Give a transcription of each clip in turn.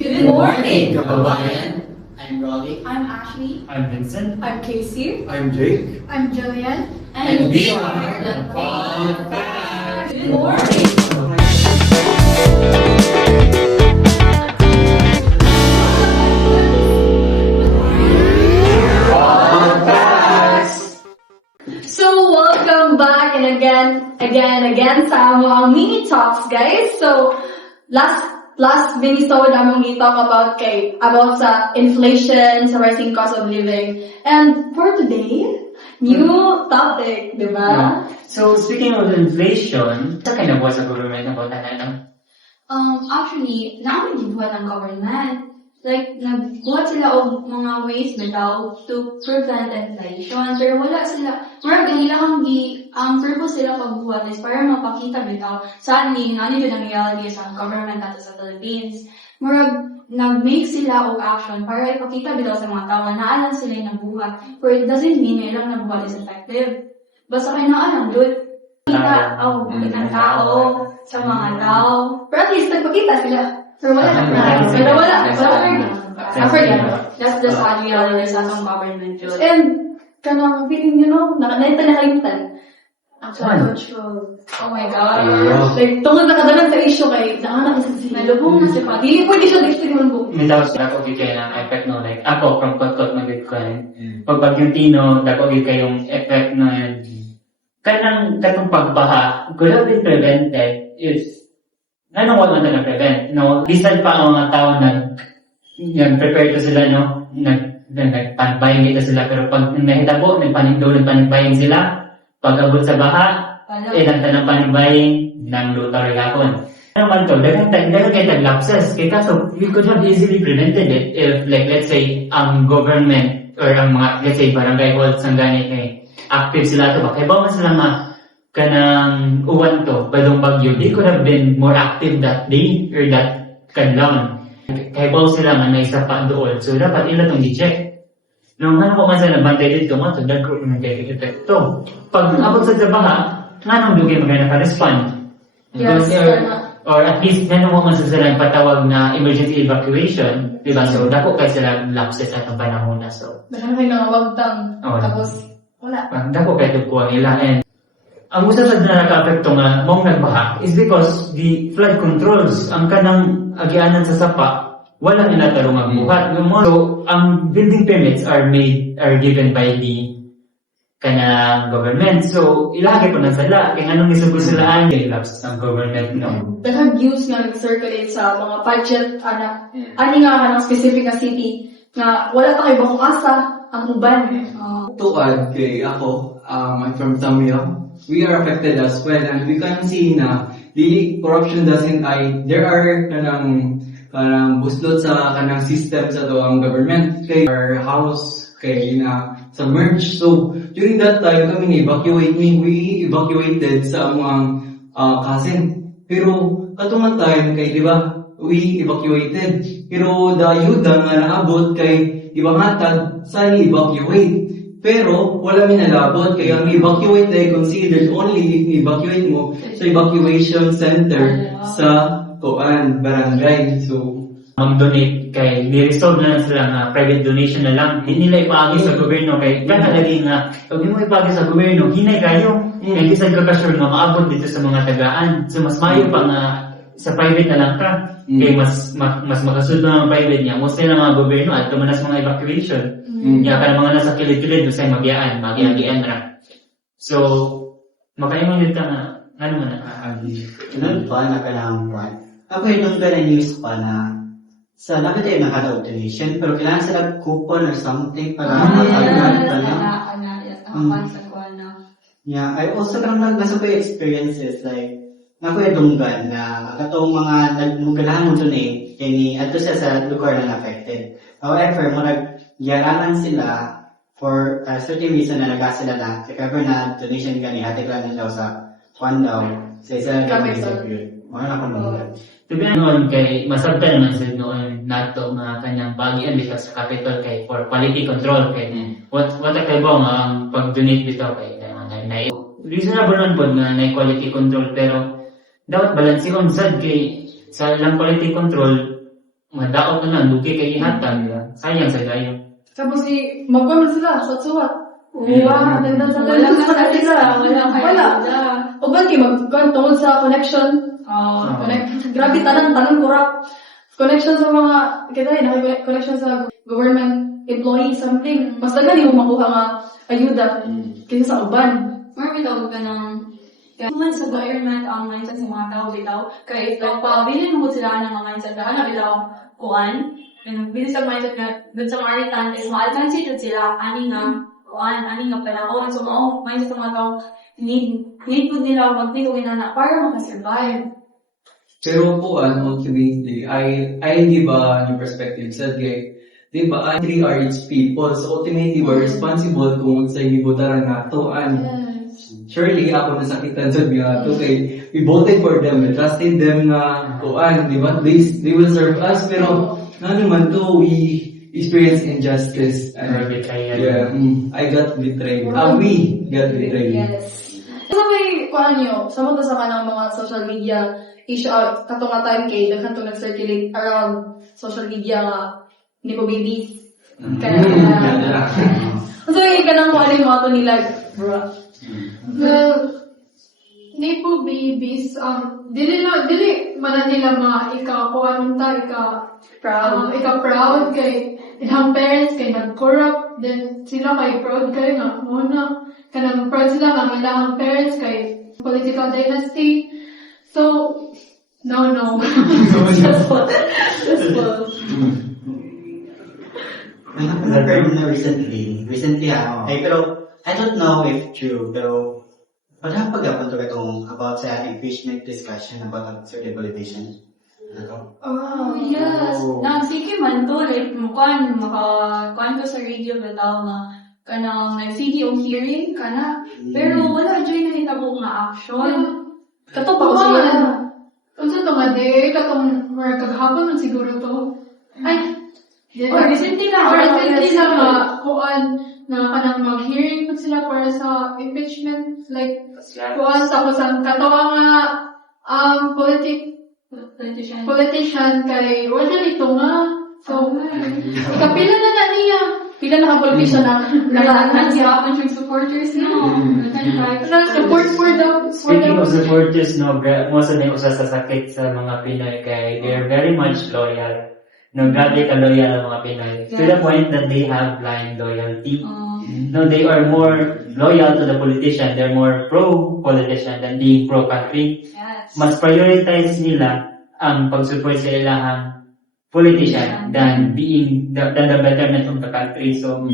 Good morning, kababayan. I'm Rolly. I'm Ashley. I'm Vincent. I'm Casey. I'm Jake. I'm Jillian. And we are the Podcast. Good morning. So, welcome back and again sa mga mini talks, guys. So, last minisode among i-talk about sa inflation, sa rising cost of living. And for today, new topic, di ba? So speaking of inflation, sa kind of was a government about that, ano? Actually, namin gibuhat ng government. Like, nagbuhat sila og mga ways bitaw to prevent inflation. Pero wala sila. Marag, ang purpose sila pagbuhat is para mapakita bitaw saan ni nito nangyayari sa government nato sa Philippines. Marag, nag-make sila og action para ipakita bitaw sa mga tao na alam sila yung nagbuhat. But it doesn't mean na ilang nagbuhat is effective. Basta kayo na alam, dude. Kita ang tao sa mga tao. Pero at least, nagpakita sila. Pero wala na. Pero wala. That's the sad reality sa atong government yun. And, kanang feeling, naita na kalimutan. Actual control. Oh my God. Like, tungkol na kadalan sa issue kay, naanak isa siya. Nalubong na siya pa. Dili pwede siya extreme book. May daw sila ko kayo ng effect no, like ako from kot ng Bitcoin. Pag bagyong Tino, dako kayong effect na katong pagbaha could have been prevented if anong wala na prevent, no? Bisan pa ang mga tao nag-prepare to sila, no? Nagpanbayang ito sila, pero pag nahitabo, nagpanigbayang sila, pag abot sa baha, ilang tanang panigbayang ng lutaw rigakon. Ano man to, dagang kayo tag-lapses. Kaya kaso, we could have easily prevented it if, like, let's say, ang government or ang mga, let's say, barangay halls ang ganit active sila to ba? Kaya ba man sila kanang uwan to, badong bagyo, they could have been more active that day or that kanlang. Kaya ba sila man may isa pa doon. So, dapat ila itong i-check. Nung ano ko man sila nabantay dito, matundad ko yung nag-effect ito. Pag abot sa baha, nga nung dugay magana ka-respond. Yes, or at least, nga nung man sila patawag na emergency evacuation, diba? So, dako kayo sila lapses at ang panahon na. So, Dahil kayo nangawagtang. Tapos, wala. dako kayo tukuha nila. And, ang usa sa nakaka-apekto nga mong nagbaha is because the flood controls ang kanang agianan sa sapa wala nila tarong magbuhat. So ang building permits are given by the kanang government. So ilagi po na sila kaya anong isugo sila ang lapse ng government, no? Dahil views nga nag-circulate sa mga budget, ani nga kanang specific na city nga wala pa kayo bakong asa ang uban. To add kay ako, I'm from Tamil. We are affected as well, and we can see na the corruption there are kanang buslot sa kanang system sa to ang government kay our house kay na submerged. So during that time we evacuated sa among cousin. Pero katong time kay di ba we evacuated. Pero the ayuda nga naabot kay di ba hatag sa evacuate. Pero wala minalabot kaya ang evacuate ay considered only if evacuate mo sa evacuation center sa barangay. So Mag-donate kay ni-resolve na sila nga private donation na lang. Hindi nila ipagi sa gobyerno kay lagi nga pag mo ipagi sa gobyerno, hinay kayo. Kaya kisag ka sure nga maabot dito sa mga tagaan. So mas mayo pa nga sa private na lang ka. Kaya mas makasunod na mga private niya. Most na mga gobyerno at tumanas mga evacuation. Kaya ka mga nasa kilid-kilid doon sa'yo mag-iaan ra. So, makaimang dito nga, ano mo na? Ganun pa, nakalang one. Ako yung news pa na sa lapit tayo nakadaw donation, pero kailangan sila coupon or something para makapagod pa na. Yeah, I also nasa ko yung experiences like, naku dunggan na katong mga nagmugalahan mo dun kaya ato siya sa lugar na affected. However, yarangan sila for a certain reason na naga sila na cover na donation gani hatik lang nila sa kwan daw sa isa na distribute. Mga nakamulungan. To be noon kay masabta naman sila noon nato mga kanyang bagian dito sa capital kay for quality control kay what kay ba nga ang pag-donate dito kay na reasonable man po na quality control pero dapat balanse on sad kay sa lang quality control madaot na lang, luki kay ihatag. Sayang sa gayo. Tapos magpamit sila sa suwat. Wow, ganda sa Wala ganda ka sa isa. Wala ka. Wala. Uban kay tungod sa connection. Grabe tanan kurap. Connection sa mga connection sa government employee something. Mas tagal mo makuha nga ayuda kaysa sa uban. Or bitaw ka ng human sa government ang mindset sa mga tao bitaw. Kaya ito, pabilin mo sila ng mga mindset na ano bitaw, kuan. And bilis sa mindset na dun sa maritan is ma-advance sila, ani nga panahon. So, mindset sa mga tao, need po nila mag-dito ginana para makasurvive. Pero po, ultimately, I give a new perspective sa gay. Diba, we are its people. So, ultimately, we're responsible kung sa ibutaran nato. And surely, ako nasakitan sa mga to. Kay, we voted for them. We trusted them na kuan. Diba? They will serve us. Pero, naman to, we experience injustice. Or betrayal. Yeah, I got betrayed. We got betrayed. Yes. Sa may kuan niyo, sa mga sa kanang mga social media issue katong nga time kay daghan to nag-circulate around social media nga ni po babies. Kana. So yung kanang kuan mo ato nila, bro. Well, nipo babies, dili man nila ika-proud kay ilang parents kay nag-corrupt, then sila kay proud kay nga, muna, kanang proud sila nga ilang parents kay political dynasty. So, no. Just what? Nag-heard na recently pero I don't know if true, pero wala pag-apon to itong about sa impeachment discussion about certain politicians. Oh, yes. Nagsige man to, like, kuan ko sa radio bitaw nga, kanang nagsige og hearing, kana, pero wala dyan nahitabo nga action. Kato pa ko siya. Unsa to nga day, katong kaghapon man siguro to. Ay, Or recently lang, nga, kuan, na kanang mag-hearing po sila para sa impeachment, like, kuan, tapos ang katawa nga, politician kay wala nito nga. So, kapila na niya. Pila na ka-politician na Nagsirapan yung supporters, no? Support for the Speaking of supporters, no, most of them usa sa sakit sa mga Pinoy kay they are very much loyal. No, grabe ka loyal ang mga Pinoy. To the point that they have blind loyalty. No, they are more loyal to the politician. They're more pro-politician than being pro-country. Yes. Mas prioritize nila ang pag-support sa ilahang politician than the betterment of the country. So,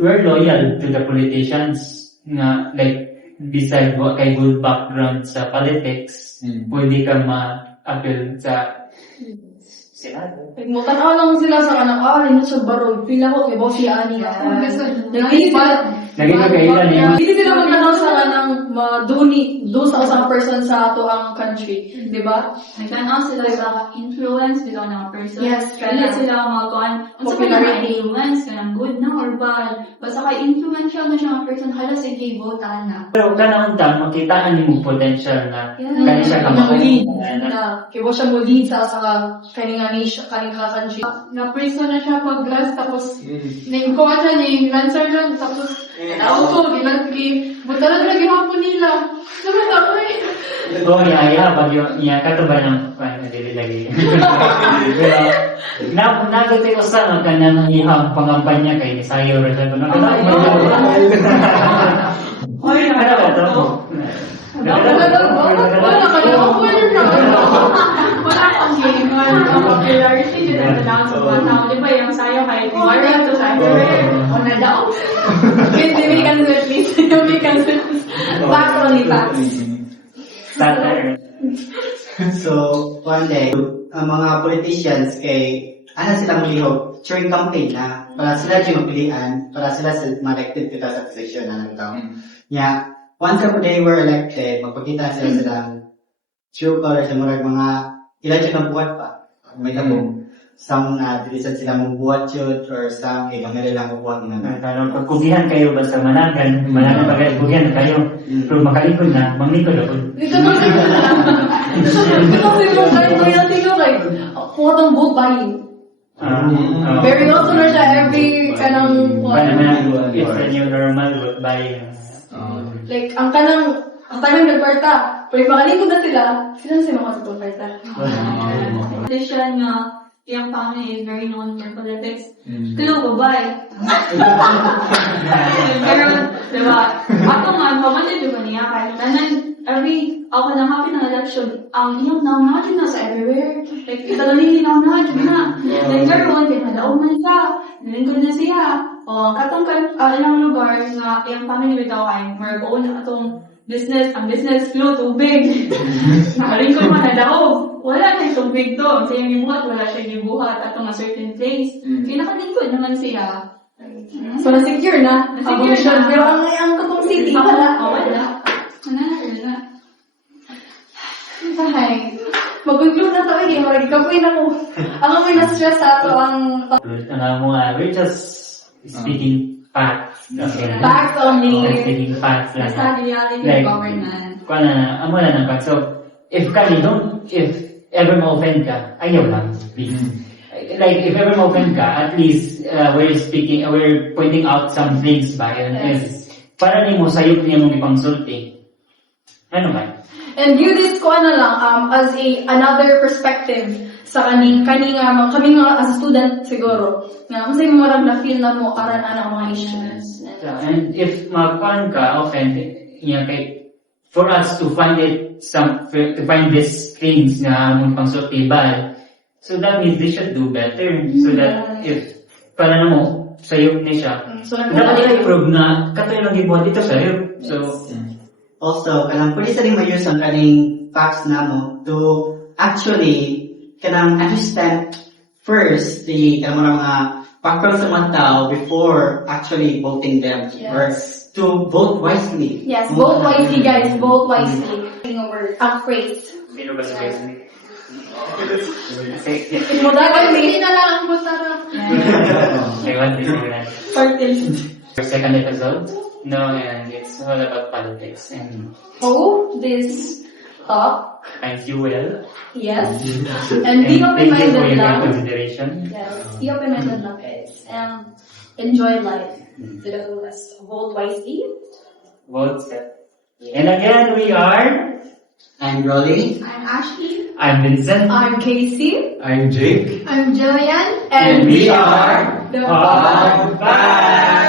we're loyal to the politicians na like beside kay good background sa politics, pwede ka ma-appeal sa Senado. Mutanaw lang sila sa kanang nino sa barog. Pila ko kay Bossy Ani. Naging magkailan yun. Hindi sila magtanaw sa kanang do sa usang person sa ato ang country. Di ba? Nagtanaw sila sa influence bitaw ng person. Yes, Kaya sila mga popularity influence, kanang good na or bad. Basta kay influential na siya mga person, hala sige, votahan na. Pero kanang makitaan niyo mo potential na Yeah. kani siya Muli. kamakulit. Kaya mo siya muli sa kaninga nation, kaninga country. na-preso na siya pag-last, tapos nagkuha siya ni Lancer lang, tapos auto, butalan na gihapon nila. Naman ako eh. Oo, pag yung katuba ng dili lagi. Pero, nagutin ko sa mga kanang ihang pangampanya kay Sayo rin sa ito. Oy, ano ba ito? Wala kang gamer. Ang popularity dito na lang sa mga tao. Di ba yung sayo kay Mario to sayo o na daw? Please, we cancel, please. We cancel. Facts only facts. So, one day, ang mga politicians silang lihok during campaign na para sila yung mapilian, para sila ma-elected kita sa position na nagtaw. Yeah, once they were elected, magpakita sila silang true colors ng mga ilan siya ng buhat pa. May tabong. some na bilisan sila magbuhat yun or some kay gamay lang magbuhat na. Pero pag kugihan kayo basta managan pa kayo, kugihan na kayo. Pero makalikod na, manglikod ako. Dito na sila lang. Dito kasi yung time ko yung tingin like, what ang book buying. Very also na siya every kanang It's a new normal but buying. like ang tanang nagparta. Pero makalikod na sila na sila mga sa pagparta. Tradition nga, yung family is very known for politics. Kalo, bye. Pero, diba, ako nga, pamansin ko niya, kahit tanan, ako na happy ng election, ang iyong naman na sa everywhere. Like, italalihin ako na, like, karoon, pinadaog man siya, nilingkod na siya. O, katong ilang lugar nga, yung family bitaw ay, marag-oon na atong business, ang business flow tubig. Nakalingkod man na daog. Wala na tubig to. Sa yung gibuhat, wala siya gibuhat atong a certain place. Kaya nakalingkod naman siya. So na-secure na. Na-secure Siya. na. Pero ang katong city, wala. Wala. Wala. Ay, mag-conclude na tayo eh. Maragikapoy na ko. Ako may na-stress sa ato ang We're just speaking facts. facts only. Speaking facts lang. Basta reality Like, of government. Amo na ng facts. So, if ever ma-offend ka, ayaw lang. Please. Like, if ever ma-offend ka, at least, we're pointing out some things ba? Yes. Para di mo sayop niya mong ipangsulti. Ano ba? And view this ko lang as another perspective sa kami nga as a student siguro. Nga kasi marag na feel na mo aran ang mga issues. And if magpan ka, offend, for us to find these things na mong pangsulti bad, so that means they should do better. So that if para na mo sayop ni siya, So dapat i-prove na katoy lang gibuhat ito sayop. So Also, kanang pwede sa rin ma-use ang kaning facts na mo to actually kanang understand first the kanang mga background sa mga tao before actually voting them or to vote wisely. Yes, vote wisely guys, vote wisely. A word, a phrase. sino ba sa Facebook? Mudagan Hindi ni na lang ang butara. Okay, what is it? Parties. Our second episode? No, and it's all about politics and Hope this talk, as you will. yes, and be Thank you for open-minded your lang. consideration. Yes, be open-minded lang guys, and enjoy life to the fullest. Vote wisely. Vote step. And again, we are. I'm Rolly. I'm Ashley. I'm Vincent. I'm Casey, I'm Jake. I'm Jillian. and we are the Bye.